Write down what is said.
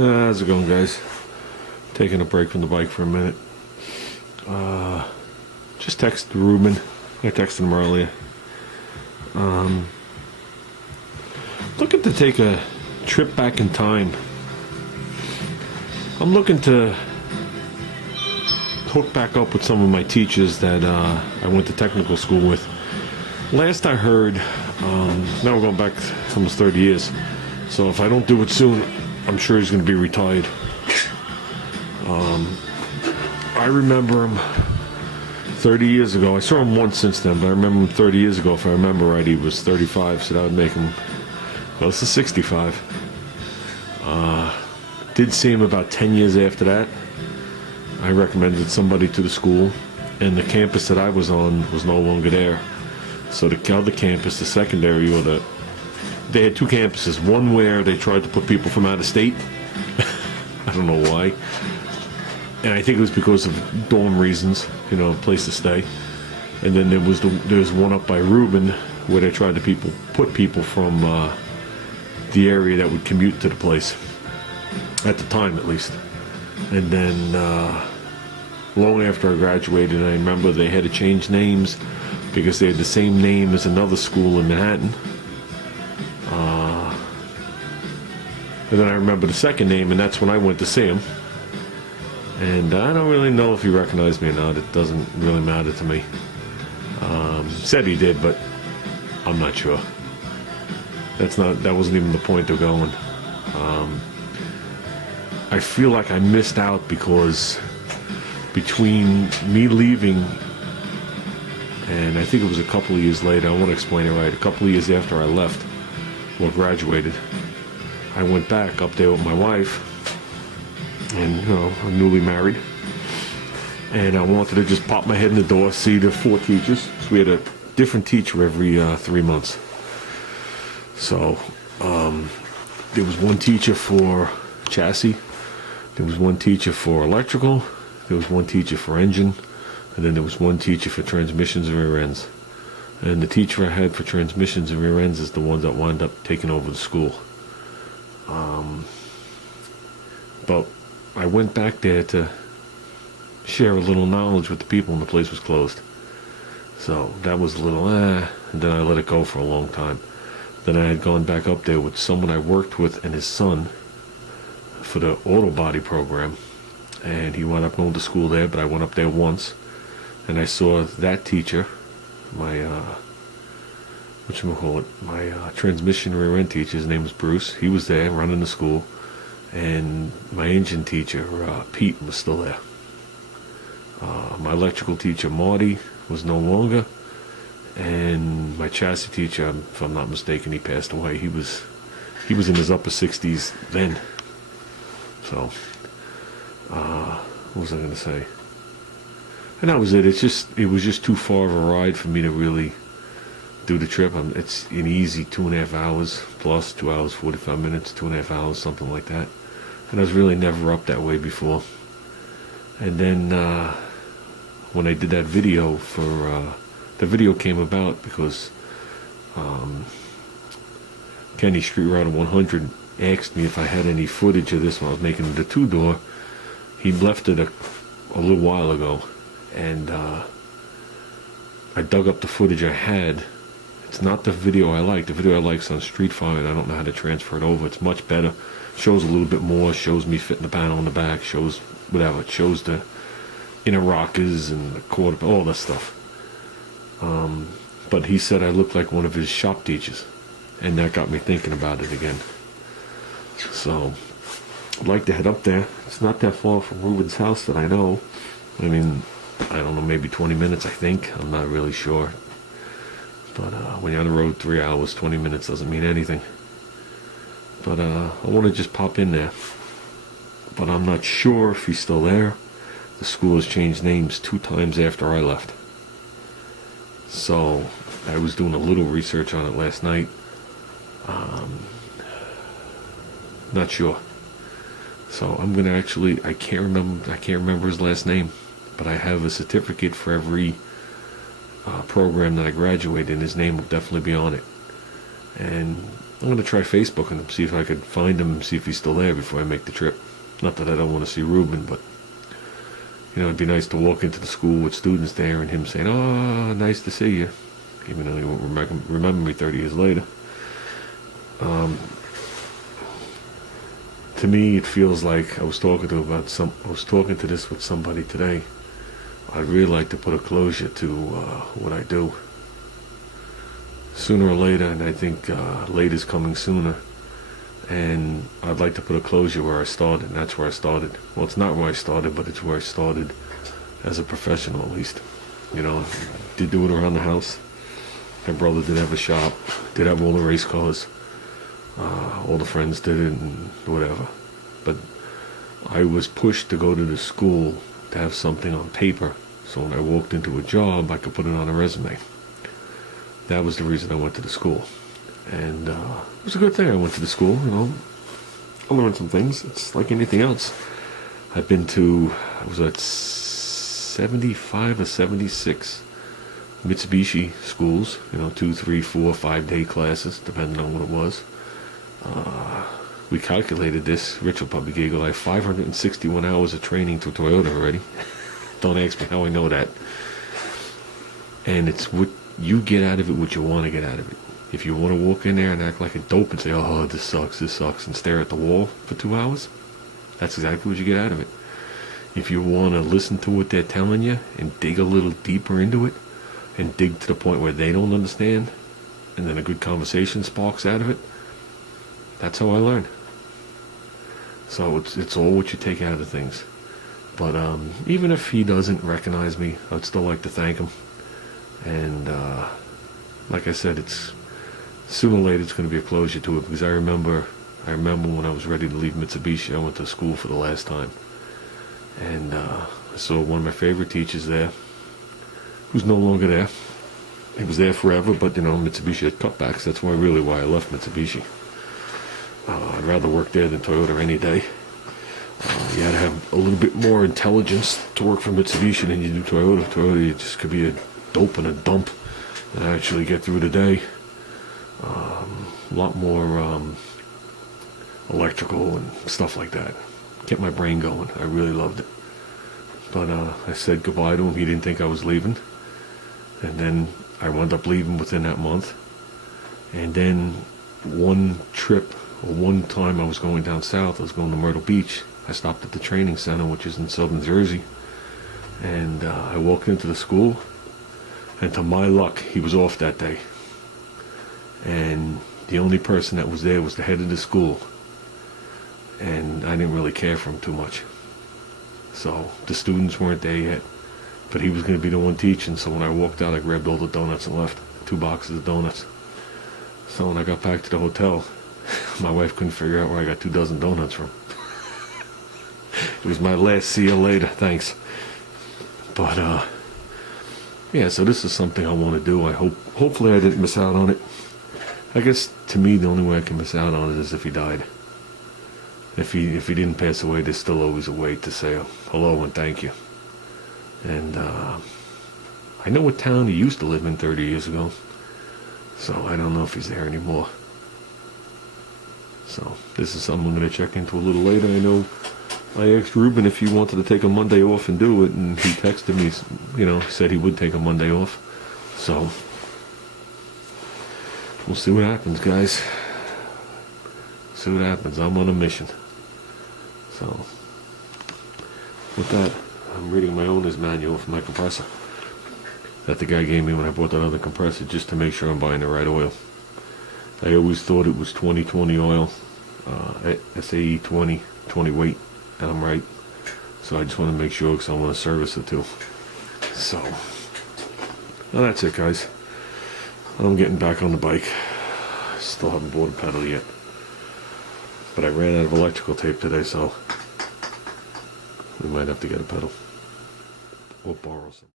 How's it going, guys? Taking a break from the bike for a minute. Just texted Ruben. I texted him earlier. Looking to take a trip back in time. I'm looking to hook back up with some of my teachers that I went to technical school with. Last I heard, now we're going back almost 30 years. So if I don't do it soon, I'm sure he's going to be retired. I remember him 30 years ago. I saw him once since then, but I remember him 30 years ago. If I remember right, he was 35, so that would make him close to 65. Did see him about 10 years after that. I recommended somebody to the school, and the campus that I was on was no longer there. So the other campus, the secondary, they had two campuses. One where they tried to put people from out of state. I don't know why. And I think it was because of dorm reasons, a place to stay. And then there was one up by Reuben where they tried to put people from the area that would commute to the place, at the time at least. And then long after I graduated, I remember they had to change names because they had the same name as another school in Manhattan. And then I remember the second name, and that's when I went to see him. And I don't really know if he recognized me or not. It doesn't really matter to me. Said he did, but I'm not sure. That wasn't even the point of going. I feel like I missed out because between me leaving and I think it was a couple of years later, I want to explain it right, a couple of years after I left or graduated, I went back up there with my wife, and I'm newly married, and I wanted to just pop my head in the door, see the four teachers. So we had a different teacher every 3 months. So there was one teacher for chassis, there was one teacher for electrical, there was one teacher for engine, and then there was one teacher for transmissions and rear ends. And the teacher I had for transmissions and rear ends is the one that wound up taking over the school. But I went back there to share a little knowledge with the people, and the place was closed. So that was a little and then I let it go for a long time. Then I had gone back up there with someone I worked with and his son for the auto body program, and he wound up going to school there, but I went up there once, and I saw that teacher, my transmission rear end teacher. His name was Bruce. He was there running the school, and my engine teacher, Pete, was still there. My electrical teacher, Marty, was no longer, and my chassis teacher, if I'm not mistaken, he passed away. He was in his upper 60s then. So, what was I going to say? And that was it. It was just too far of a ride for me to really do the trip. It's an easy 2.5 hours plus 2 hours 45 minutes, 2.5 hours, something like that. And I was really never up that way before. And then when I did that video the video came about because Kenny Street Rider 100 asked me if I had any footage of this when I was making the two-door. He left it a little while ago, and I dug up the footage I had. It's not the video I like. The video I like is on Street Fighter, and I don't know how to transfer it over. It's much better. Shows a little bit more. Shows me fitting the panel in the back. Shows whatever. It shows the inner rockers and the quarter, all that stuff. But he said I looked like one of his shop teachers, and that got me thinking about it again. So I'd like to head up there. It's not that far from Ruben's house that I know. I mean, I don't know, maybe 20 minutes, I think. I'm not really sure. But when you're on the road 3 hours, 20 minutes doesn't mean anything. But I want to just pop in there. But I'm not sure if he's still there. The school has changed names 2 times after I left. So I was doing a little research on it last night. Not sure. So I'm gonna I can't remember his last name, but I have a certificate for every program that I graduated, and his name will definitely be on it. And I'm going to try Facebooking him, see if I could find him, see if he's still there before I make the trip. Not that I don't want to see Ruben, but, it'd be nice to walk into the school with students there and him saying, "Oh, nice to see you," even though he won't remember me 30 years later. To me, it feels like I was talking to this with somebody today. I'd really like to put a closure to what I do. Sooner or later, and I think late is coming sooner, and I'd like to put a closure where I started, and that's where I started. Well, it's not where I started, but it's where I started as a professional, at least. Did do it around the house. My brother did have a shop, did have all the race cars. All the friends did it and whatever. But I was pushed to go to the school to have something on paper, so when I walked into a job, I could put it on a resume. That was the reason I went to the school. And it was a good thing I went to the school, I learned some things. It's like anything else. I was at 75 or 76 Mitsubishi schools, 2, 3, 4, 5-day classes, depending on what it was. We calculated this. Rich will probably giggle. I have 561 hours of training to Toyota already. Don't ask me how I know that. And it's what you get out of it, what you want to get out of it. If you want to walk in there and act like a dope and say, "Oh, this sucks," and stare at the wall for 2 hours, that's exactly what you get out of it. If you want to listen to what they're telling you and dig a little deeper into it and dig to the point where they don't understand, and then a good conversation sparks out of it, that's how I learn. So it's all what you take out of things. But even if he doesn't recognize me, I'd still like to thank him. And like I said, it's sooner or later it's going to be a closure to it, because I remember when I was ready to leave Mitsubishi, I went to school for the last time, and I saw one of my favorite teachers there, who's no longer there. He was there forever, but Mitsubishi had cutbacks. That's why I left Mitsubishi. I'd rather work there than Toyota any day. You had to have a little bit more intelligence to work for Mitsubishi than you do Toyota. Toyota, you just could be a dope and a dump and actually get through the day. A lot more electrical and stuff like that. Kept my brain going. I really loved it. But I said goodbye to him. He didn't think I was leaving. And then I wound up leaving within that month. And then one time I was going down south. I was going to Myrtle Beach. I stopped at the training center, which is in southern Jersey. And I walked into the school. And to my luck, he was off that day. And the only person that was there was the head of the school. And I didn't really care for him too much. So the students weren't there yet. But he was going to be the one teaching. So when I walked out, I grabbed all the donuts and left. 2 boxes of donuts. So when I got back to the hotel, my wife couldn't figure out where I got 2 dozen donuts from. It was my last see you later, thanks. But yeah, so this is something I want to do. Hopefully I didn't miss out on it. I guess to me the only way I can miss out on it is if he died. If he didn't pass away, there's still always a way to say hello and thank you. And I know what town he used to live in 30 years ago. So I don't know if he's there anymore. So this is something I'm going to check into a little later. I know I asked Ruben if he wanted to take a Monday off and do it, and he texted me, said he would take a Monday off. So we'll see what happens, guys. See what happens. I'm on a mission. So with that, I'm reading my owner's manual for my compressor that the guy gave me when I bought that other compressor, just to make sure I'm buying the right oil. I always thought it was 2020 oil, SAE 20 weight, and I'm right. So I just want to make sure, because I want to service it too. So well, that's it, guys. I'm getting back on the bike. Still haven't bought a pedal yet, but I ran out of electrical tape today, so we might have to get a pedal or borrow some.